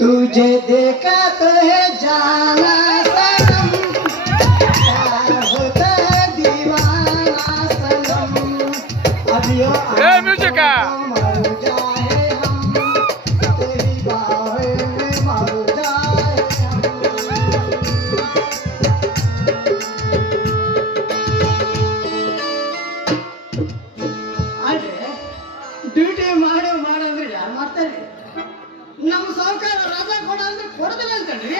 तुझे देखा तो है जाना ಡ್ಯೂಟಿ ಮಾಡಿ ಮಾಡಂದ್ರೆ ಯಾರು ಮಾಡ್ತಾರೆ? ನಮ್ಮ ಸರ್ಕಾರ ರಜಾ ಕೊಡ ಅಂದ್ರೆ ಕೊಡದಿಲ್ಲ ಅಂತೇಳಿ.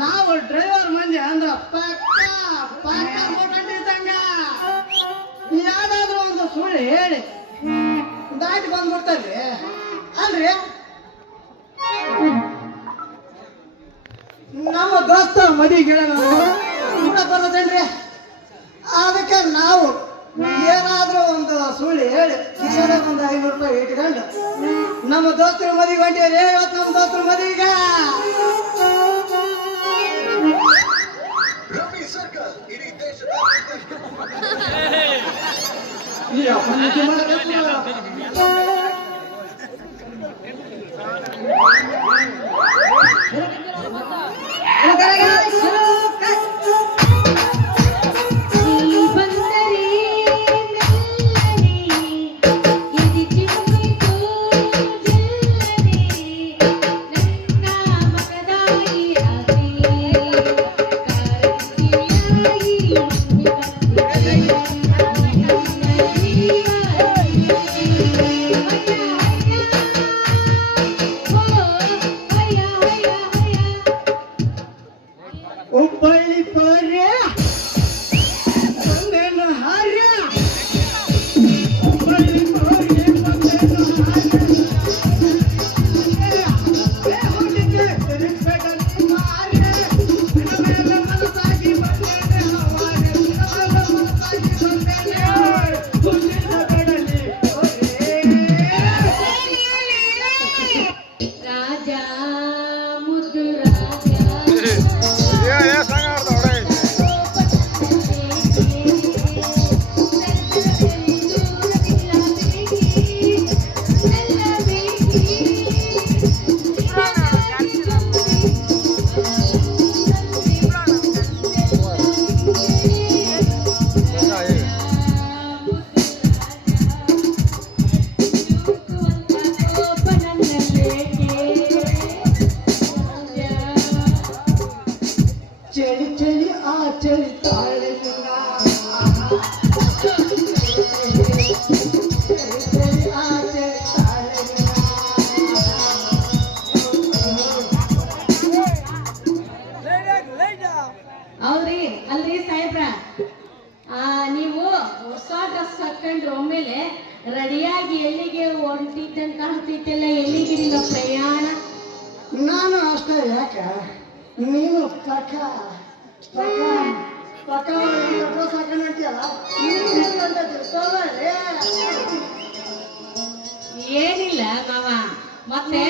ನಾವು ಡ್ರೈವರ್ ಮಂದಿ ಅಂದ್ರ ಪಕ್ಕ ಪಕ್ಕ ಕೊಟ್ಟಿದ್ದಂಗ ಯಾವ್ದಾದ್ರು ಒಂದು ಸುಳ್ಳು ಹೇಳಿ. ದಾಟಿ ಬಂದ್ಬಿಡ್ತಾರೆ ಅಲ್ರಿ? ನಮ್ಮ ದೋಸ್ತ ಮದಿ ಬರೋದೇನ್ರಿ ಅದಕ್ಕೆ ನಾವು ಏನಾದ್ರೂ ಒಂದು ಸುಳ್ಳು ಹೇಳಿ ಕಿಶನ ಒಂದು ಐನೂರು ರೂಪಾಯಿ ಇಟ್ಕೊಂಡು ನಮ್ಮ ದೋಸ್ತರ ಮದಿ ಗಂಟೆಯಲ್ಲಿ ಇವತ್ತು ನಮ್ಮ ದೋಸ್ತರ ಮದಿಗೆ ಈ ಅಪ್ಪನ ನಿದ್ದೆ ಮಾಡಬೇಕು. Oi, porra! ರೆಡಿಯಾಗಿ ಎಲ್ಲಿಗೆ ಹೊಂಟಿದ್ದಂಗೆ ಕಾಣ್ತೈತೆಲ್ಲ ಎಲ್ಲಿಗೆ ನಿಮ್ಮ ಪ್ರಯಾಣ ನಾನು ಅಷ್ಟೇ ಯಾಕ ನೀನು ಪಕ್ಕ ಏನಿಲ್ಲ ಮಾವ. ಮತ್ತೆ